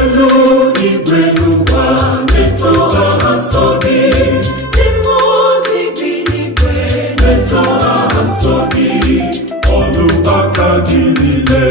elu igwe n'ụwa Neto aha nsọ gị, ndị mmụọ ozi bi n'igwe Neto aha nsọ gị, ọlụ aka gị niile